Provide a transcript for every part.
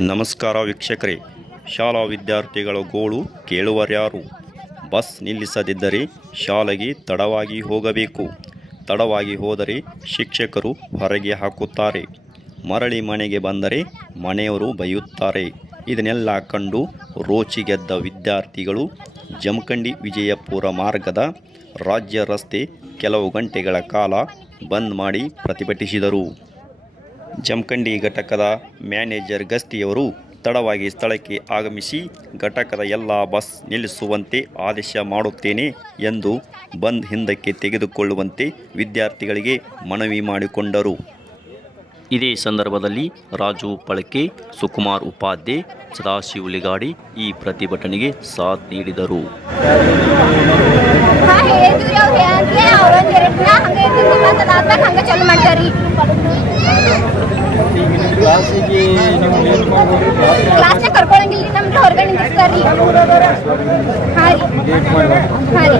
ನಮಸ್ಕಾರ ವೀಕ್ಷಕರೇ. ಶಾಲಾ ವಿದ್ಯಾರ್ಥಿಗಳ ಗೋಳು ಕೇಳುವರ್ಯಾರು ಬಸ್ ನಿಲ್ಲಿಸದಿದ್ದರೆ ಶಾಲೆಗೆ ತಡವಾಗಿ ಹೋಗಬೇಕು. ತಡವಾಗಿ ಹೋದರೆ ಶಿಕ್ಷಕರು ಹೊರಗೆ ಹಾಕುತ್ತಾರೆ. ಮರಳಿ ಮನೆಗೆ ಬಂದರೆ ಮನೆಯವರು ಬೈಯುತ್ತಾರೆ. ಇದನ್ನೆಲ್ಲ ಕಂಡು ರೋಚಿಗೆದ್ದ ವಿದ್ಯಾರ್ಥಿಗಳು ಜಮಖಂಡಿ ವಿಜಯಪುರ ಮಾರ್ಗದ ರಾಜ್ಯ ರಸ್ತೆ ಕೆಲವು ಗಂಟೆಗಳ ಕಾಲ ಬಂದ್ ಮಾಡಿ ಪ್ರತಿಭಟಿಸಿದರು. ಜಮಖಂಡಿ ಘಟಕದ ಮ್ಯಾನೇಜರ್ ಗಸ್ತಿಯವರು ತಡವಾಗಿ ಸ್ಥಳಕ್ಕೆ ಆಗಮಿಸಿ ಘಟಕದ ಎಲ್ಲ ಬಸ್ ನಿಲ್ಲಿಸುವಂತೆ ಆದೇಶ ಮಾಡುತ್ತೇನೆ ಎಂದು ಬಂದ್ ಹಿಂದಕ್ಕೆ ತೆಗೆದುಕೊಳ್ಳುವಂತೆ ವಿದ್ಯಾರ್ಥಿಗಳಿಗೆ ಮನವಿ ಮಾಡಿಕೊಂಡರು. ಇದೇ ಸಂದರ್ಭದಲ್ಲಿ ರಾಜು ಪಳಕೆ, ಸುಕುಮಾರ್ ಉಪಾಧ್ಯಾಯ ಸದಾಶಿವ ಲಿಗಾಡಿ ಈ ಪ್ರತಿಭಟನೆಗೆ ಸಾಥ್ ನೀಡಿದರು. ಅಂದ್ರೆ ಮತ್ತೆ ಕ್ಲಾಸ್ನಾಗ ಕರ್ಕೊಳಂಗಿಲ್ರಿ ನಮ್ಗೆ ಹೊರಗಡೆ ನಿಂದಿಸ್ತಾರ್ರಿ ಹಾ ರೀ. ಹಾಂ ರೀ.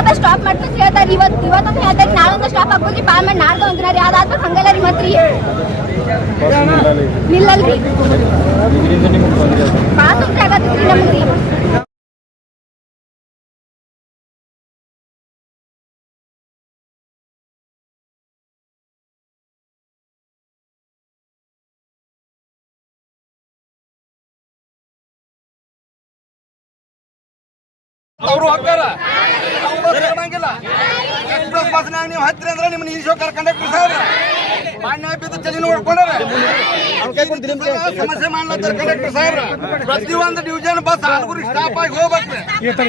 ಬಸ್ ಸ್ಟಾಪ್ ಮಾಡ್ಕೊಂತ ಹೇಳ್ತಾರ. ಇವತ್ತು ಇವತ್ತೊಂದು ಹೇಳ್ತಾರಿ. ನಾಳೊಂದು ಸ್ಟಾಪ್ ಹಾಕೋದ್ರಿ ಪಾಲ್ ಮಾಡಿ ನಾಡ್ದು ಒಂದಿನ ರೀ. ಅದಾದ್ಮೇಲೆ ಹಂಗಲ್ಲ ರೀ ಮತ್ರಿ. ರೀ. ನಿಲ್ಲಲ್ರಿ ನಿಮ್ಗೆ ತೊಂದರೆ ಆಗುತ್ತೆ ಭಾಳ ತೊಂದ್ರೆ ಅವರು ಹೋಗ್ತಾರ. ನಾಗ ಎಕ್ಸ್ಪ್ರೆಸ್ ಬಸ್ನಾಗ ನೀವು ಹತ್ತಿರ ಅಂದ್ರೆ ನಿಮ್ಮನ್ನ ಈಶೋ ಕಂಡಕ್ಟರ್ ಸರ್ ಮಾನ್ಯ ಬಿದ್ದು ಚಲಿ ನೋಡ್ಕೊಂಡಾರ ಸಮಸ್ಯೆ ಮಾಡ್ಲತ್ತಾರ ಕಂಡಕ್ಟರ್ ಸಾಹೇಬ್ರ ಪ್ರತಿ ಒಂದು ಡಿವಿಜನ್ ಬಸ್ ಆಲ್ಗುರಿ ಸ್ಟಾಪ್ ಆಗಿ ಹೋಗ್ಬೇಕು.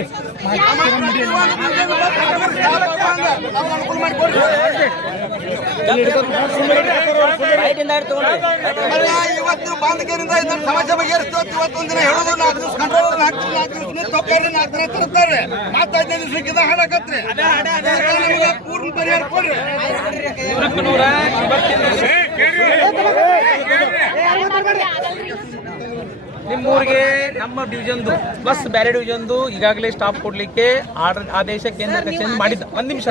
ಇವತ್ತು ಬಾಂಧಕರಿಂದ ಇದನ್ನು ಸಮಸ್ಯೆ ಬಗೆಹರಿಸ್ತೀವಿ ಇವತ್ತೊಂದು ದಿನ ಹೇಳೋದು ನಾಲ್ಕು ದಿವಸ ಕಂಟ್ರೋಲ್ ನಾಲ್ಕು ನಾಲ್ಕು ದಿವಸ ಹೋಗ್ತಾರೆ ನಾಲ್ಕು ದಿನ ತರ್ತಾರೆ ಮತ್ತೆ ಹದಿನೈದು ದಿವಸಕ್ಕೆ ಇದ ಹಾಳಾಕತ್ರಿ ನಮಗೆ ಪೂರ್ಣ ಪರಿಹಾರ ಕೊಡ್ರಿ ನಿಮ್ಮ ಊರಿಗೆ ನಮ್ಮ ಡಿವಿಷನ್ದು ಬಸ್ ಬೇರೆ ಡಿವಿಷನ್ದು ಈಗಾಗಲೇ ಸ್ಟಾಪ್ ಕೊಡ್ಲಿಕ್ಕೆ ಆರ್ಡರ್ ಆದೇಶ ಕೇಂದ್ರ ಚೇಂಜ್ ಮಾಡಿದ್ದ. ಒಂದ್ ನಿಮಿಷ.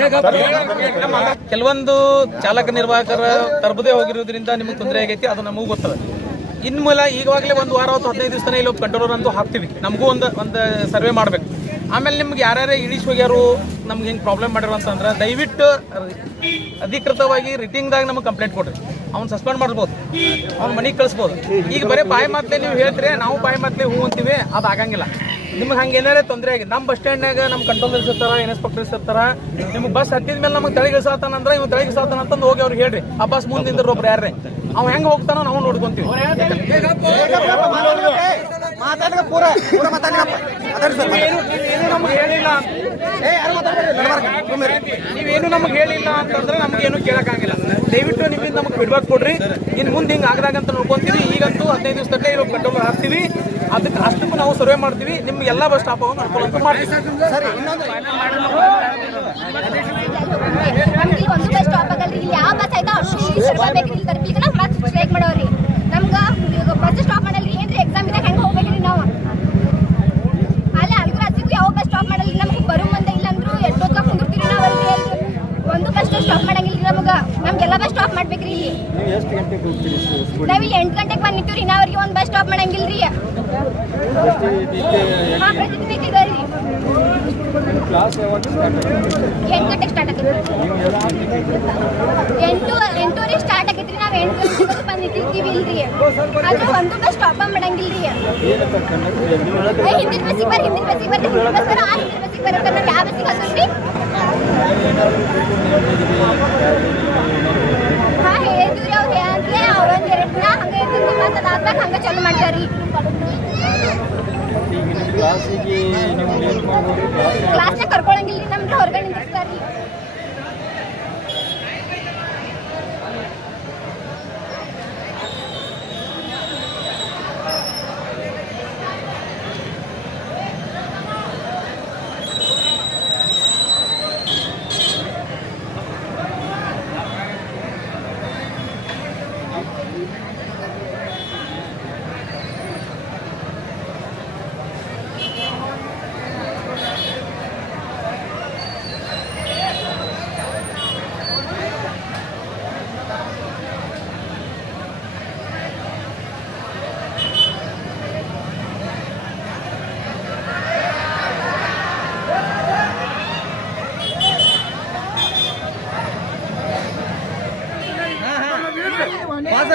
ನಮ್ಮ ಕೆಲವೊಂದು ಚಾಲಕ ನಿರ್ವಾಹಕರ ತರಬದೇ ಹೋಗಿರೋದ್ರಿಂದ ನಿಮಗೆ ತೊಂದರೆ ಆಗೈತಿ ಅದು ನಮಗೂ ಗೊತ್ತದ. ಇನ್ ಮೂಲ ಈಗಾಗಲೇ ಒಂದು ವಾರ ಹತ್ತು ಹದಿನೈದು ದಿವಸನೇ ಇಲ್ಲಿ ಕಂಟ್ರೋಲರ್ ಅಂತೂ ಹಾಕ್ತೀವಿ. ನಮಗೂ ಒಂದು ಒಂದು ಸರ್ವೆ ಮಾಡ್ಬೇಕು. ಆಮೇಲೆ ನಿಮ್ಗೆ ಯಾರ್ಯಾರೇ ಇಳಿಸ್ ಹೋಗ್ಯಾರು ನಮ್ಗೆ ಹಿಂಗೆ ಪ್ರಾಬ್ಲಮ್ ಮಾಡಿರೋ ಅಂತಂದ್ರೆ ದಯವಿಟ್ಟು ಅಧಿಕೃತವಾಗಿ ರಿಟಿಂಗ್ದಾಗ ನಮಗೆ ಕಂಪ್ಲೇಂಟ್ ಕೊಡ್ರಿ. ಅವ್ನು ಸಸ್ಪೆಂಡ್ ಮಾಡ್ಬೋದು ಅವ್ನು ಮನೆಗೆ ಕಳಿಸ್ಬೋದು. ಈಗ ಬರೀ ಬಾಯಿ ಮಾತ್ಲೆ ನೀವು ಹೇಳ್ತೀರಿ, ನಾವು ಬಾಯಿ ಮಾತಲೆ ಹೂ ಅಂತೀವಿ, ಅದು ಆಗಂಗಿಲ್ಲ. ನಿಮ್ಗೆ ಹಂಗೆ ಏನಾರೇ ತೊಂದರೆ ಆಗಿದೆ. ನಮ್ಮ ಬಸ್ ಸ್ಟ್ಯಾಂಡ್ನಾಗ ನಮ್ಮ ಕಂಟ್ರೋಲ್ ಇರ್ಸಿರ್ತಾರ ಇನ್ಸ್ಪೆಕ್ಟರ್ ಇರ್ಸಿರ್ತಾರ ನಿಮ್ಗೆ ಬಸ್ ಹತ್ತಿದ ಮೇಲೆ ನಮಗೆ ತಳಿಗಿಸಾತಾನ ಅಂದ್ರೆ ಇವ್ ತಳಿಗಿಸಾತಾನ ಅಂತಂದು ಹೋಗಿ ಅವ್ರಿಗೆ ಹೇಳ್ರಿ. ಆ ಬಸ್ ಮುಂದಿಂದ ಒಬ್ರು ಯಾರೇ ಅವ್ ಹೆಂಗೆ ಹೋಗ್ತಾನೋ ನಾವು ನೋಡ್ಕೊಂತೀವಿ. ನೀವೇನು ನಮ್ಗೆ ಹೇಳಿಲ್ಲ ಅಂತಂದ್ರೆ ನಮ್ಗೆ ಏನು ಕೇಳಕ್ಕಾಗಿಲ್ಲ. ದಯವಿಟ್ಟು ನಮ್ಗೆ ಫೀಡ್ಬ್ಯಾಕ್ ಕೊಡ್ರಿ. ಇನ್ನು ಮುಂದೆ ಹಿಂಗೆ ಆಗದಾಗ ಅಂತ ನೋಡ್ಕೊಂತೀವಿ. ಈಗಂತೂ ಹದಿನೈದು ದಿವಸ ತಕ್ಕ ಇವಾಗ ಪೆಟ್ರೋಲ್ ಹಾಕ್ತೀವಿ. ಅದಕ್ಕೆ ಅಷ್ಟಕ್ಕೂ ನಾವು ಸರ್ವೆ ಮಾಡ್ತೀವಿ. ನಿಮ್ಗೆ ಎಲ್ಲ ಬಸ್ ಸ್ಟಾಪ್ ಅವನು ಅನುಕೂಲ ಅಂತ ಮಾಡ್ತೀವಿ. ಯಾವ ಬಸ್ ಆಯ್ತಾ ಅಷ್ಟು ಸ್ಟ್ರೈಕ್ ಮಾಡೋರಿ ನಮ್ಗೆ ಈಗ ಬಸ್ ಸ್ಟಾಪ್ ಮಾಡಲ್ರಿ ಏನ್ರಿ ಎಕ್ಸಾಮ್ ಇದ್ದಾಗ ಹೆಂಗೆ ಹೋಗ್ಬೇಕ್ರಿ ನಾವು ಅಲ್ಲೇ ಅಲ್ಗುರ ಹತ್ತಿದ್ವಿ ಯಾವ ಬಸ್ ಸ್ಟಾಪ್ ಮಾಡಲ್ರಿ ನಮ್ಗೆ ಬರೋ ಮುಂದೆ ಇಲ್ಲ ಅಂದ್ರು ಎಷ್ಟೊತ್ತ ಕುಂದಿರ್ತೀರಿ ನಾವು ಅಲ್ಲಿ ಅಲ್ಲಿ ಒಂದು ಬಸ್ ಸ್ಟಾಪ್ ಮಾಡಂಗಿಲ್ಲ ನಮ್ಗೆ ನಮ್ಗೆಲ್ಲ ಬಸ್ ಸ್ಟಾಪ್ ಮಾಡ್ಬೇಕ್ರಿ ಇಲ್ಲಿ ನೀವು ಎಷ್ಟು ಗಂಟೆಗೆ ಹೋಗ್ತೀರಿ ನಾವ್ ಇಲ್ಲಿ ಎಂಟು ಗಂಟೆಗೆ ಬಂದಿತ್ತು ರೀ ನಾವು ಅವ್ರಿಗೆ ಒಂದು ಬಸ್ ಸ್ಟಾಪ್ ಮಾಡಂಗಿಲ್ರಿ. ಹಾ ಪ್ರತಿದಿನ ರೀ. ಕ್ಲಾಸ್ ಯಾವಾಗ ಎಂಟು ಗಂಟೆಗೆ ಸ್ಟಾರ್ಟ್ ಆಗೈತಿ ಎಂಟು ಎಂಟೂವರೆಗೆ ಸ್ಟಾರ್ಟ್ ಆಗೈತ್ರಿ ನಾವು ಎಂಟು ಗಂಟೆಗೆ ಬಂದು ಇಲ್ರಿ ಆದ್ರೆ ಒಂದು ಬಸ್ ಸ್ಟಾಪ್ ಮಾಡಂಗಿಲ್ರಿ ಹಿಂದಿನ ಬಸ್ಸಿಗೆ ಬರ್ರಿ ಹಿಂದಿನ ಬಸ್ಸಿಗೆ ಬರ್ರಿ ಹಿಂದಿನ ಬಸ್ ಬರ ಆ ಹಿಂದಿನ ಬಸ್ಸಿಗೆ ಬರೋಕೆ ನಾವು ಯಾವ ಬಸ್ಸಿಗೆ ಹತ್ತದ್ರಿ ಹಾ ಹೇಳಿದ್ರಿ ಅವ್ರು ಅಂದ್ರೆ ಅವ್ರೊಂದ್ ಎರಡು ದಿನ ಹಂಗೆ ಇರ್ತಿದ್ರು ಮತ್ತೆ ಅದಾದ್ಮೇಲೆ ಹಂಗೆ ಚಾಲು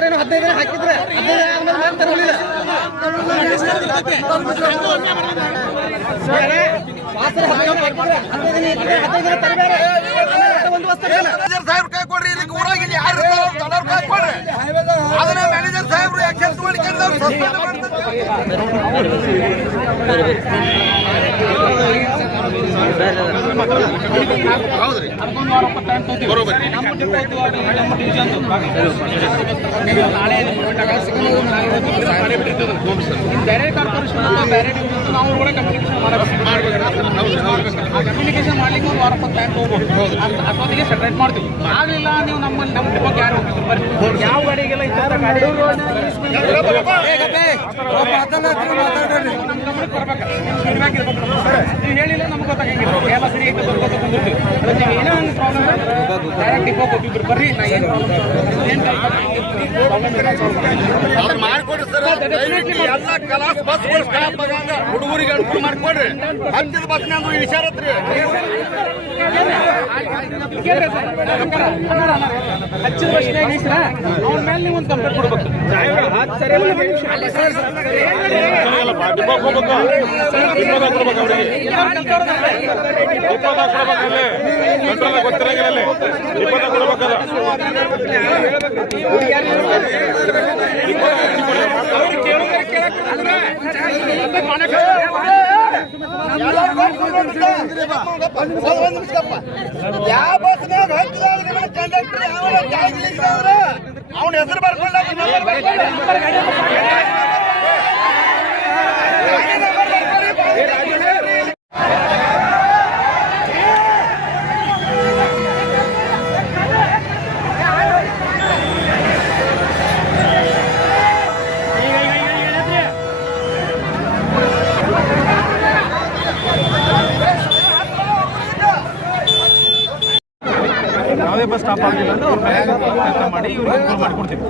ಏನು ಹದಿನೈದು ದಿನ ಹಾಕಿದ್ರೆ ಇಲ್ಲ. ಇಲ್ಲಿ ಯಾರು ಅದನ್ನ ಮ್ಯಾನೇಜರ್ ಸಾಹೇಬ್ರು ಯಾಕೆ ತಗೊಂಡ್ಕೊಂಡು ಬೇರೆ ಕಾರ್ಪೊರೇಷನ್ ಬೇರೆ ಡಿವಿಷನ್ ನಾವು ಕೂಡ ಕಮ್ಯುನಿಕೇಶನ್ ಮಾಡಬೇಕು ಆ ಕಮ್ಯುನಿಕೇಶನ್ ಮಾಡ್ಲಿಕ್ಕೆ ಒಂದು ವಾರ ಒಪ್ಪತ್ತು ಟೈಮ್ ಅಷ್ಟ್- ಅಷ್ಟೊತ್ತಿಗೆ ಸೆಟ್ರೇಟ್ ಮಾಡ್ತೀವಿ. ಆಗಲಿಲ್ಲ ನೀವು ನಮ್ಮಲ್ಲಿ ನಮ್ಮ ಬಗ್ಗೆ ಯಾರು ಯಾವ ಗಾಡಿಗೆಲ್ಲ ಇದ್ದ ಗಾಡಿ ನೀವು ಹೇಳಿಲ್ಲ ನಮ್ಗೆ ಗೊತ್ತಾಗಂಗಿಲ್ಲ. ಎಲ್ಲ ಸರಿ ಐತೆ ಬರ್ಬೋದು ಕುಂದಿರ್ತೀವಿ ಮತ್ತೆ ನೀವು ಏನೋ ಒಂದು ಪ್ರಾಬ್ಲಮ್ ಡೈರೆಕ್ಟ್ ಹೋಗಿದ್ರು ಬರ್ರಿ ನಾ ಏನು ಸರ್ ದಯವಿಟ್ಟು ಎಲ್ಲ ಕಲಾಸ್ ಬಸ್ಗಳು ಸ್ಟಾಪ್ ಆಗಂಗ ಹುಡುಗರಿಗೆ ಅನುಕೂಲ ಮಾಡ್ಕೊಡ್ರಿ. ಹತ್ತಿದ ಬಸ್ನಾಗ ಇಳಿಸಾರತ್ರಿ ಹಚ್ಚಿದ ಪ್ರಶ್ನೆ ಐತ್ರ ಅವ್ನ ಮೇಲೆ ನೀವು ಒಂದು ಕಂಪ್ಲೇಂಟ್ ಕೊಡ್ಬೇಕು. ಯಾವ ಬಸ್ನಾಗ ಹತ್ತಿದಾಗ ಕಂಡಕ್ಟರ್ ಅವನ ಹೆಸರು ಬರ್ಕೊಂಡ ಬಸ್ ಸ್ಟಾಪ್ ಆಗಿಲ್ಲ ಅಂದ್ರೆ ಅವ್ರ ಮೇಲೆ ಕೆಲಸ ಮಾಡಿ ಇವ್ರಿಗೆ ಅನುಕೂಲ ಮಾಡಿಕೊಡ್ತೀವಿ.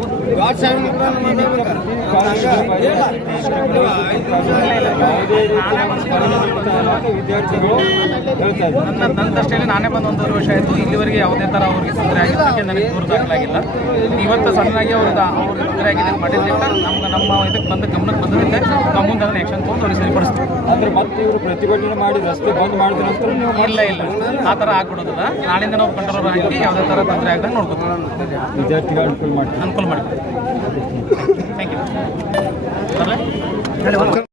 ವಿದ್ಯಾರ್ಥಿಗಳು ನನ್ನ ನಾನೇ ಬಂದು ಒಂದೂವರೆ ವರ್ಷ ಆಯಿತು. ಇಲ್ಲಿವರೆಗೆ ಯಾವುದೇ ಥರ ಅವ್ರಿಗೆ ತೊಂದರೆ ಆಗಿಲ್ಲ. ಬಗ್ಗೆ ನನಗೆ ದೂರ ದಾಖಲಾಗಿಲ್ಲ. ಇವತ್ತು ಸಣ್ಣಾಗಿ ಅವ್ರದ್ದು ಅವ್ರಿಗೆ ತೊಂದರೆ ಆಗಿದೆ ಅಂತ ಮಾಡಿದ್ರಿಂದ ನಮ್ಗೆ ನಮ್ಮ ಇದಕ್ಕೆ ಬಂದ ಗಮನಕ್ಕೆ ಬಂದಿದ್ದೆ ನಮ್ಮ ಮುಂದೆ ಅದನ್ನು ಆ್ಯಕ್ಷನ್ ತೊಗೊಂಡು ಅವ್ರಿಗೆ ಸರಿಪಡಿಸ್ತೀವಿ. ಅಂದ್ರೆ ಮತ್ತೆ ಇವರು ಪ್ರತಿಭಟನೆ ಮಾಡಿ ರಸ್ತೆ ಬಂದ್ ಮಾಡಿದ ನಂತರ ನೀವು ಇಲ್ಲ ಇಲ್ಲ. ಆ ಥರ ಆಗ್ಬಿಡೋದಿಲ್ಲ. ನಾಳಿಂದ ನಾವು ಕಂಟ್ರೋಲ್ ಹಾಕಿ ಯಾವುದೇ ಥರ ತೊಂದರೆ ಆಗದಂಗೆ ನೋಡ್ಕೋತೀವಿ. ವಿದ್ಯಾರ್ಥಿಗಳು ಅನುಕೂಲ ಮಾಡಿ ಅನುಕೂಲ ಮಾಡಿ ಥ್ಯಾಂಕ್ ಯು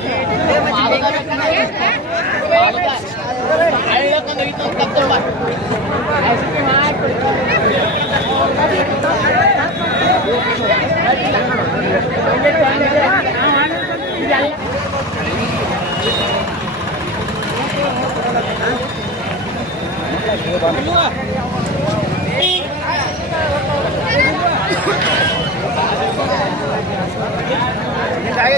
ಜಾಗ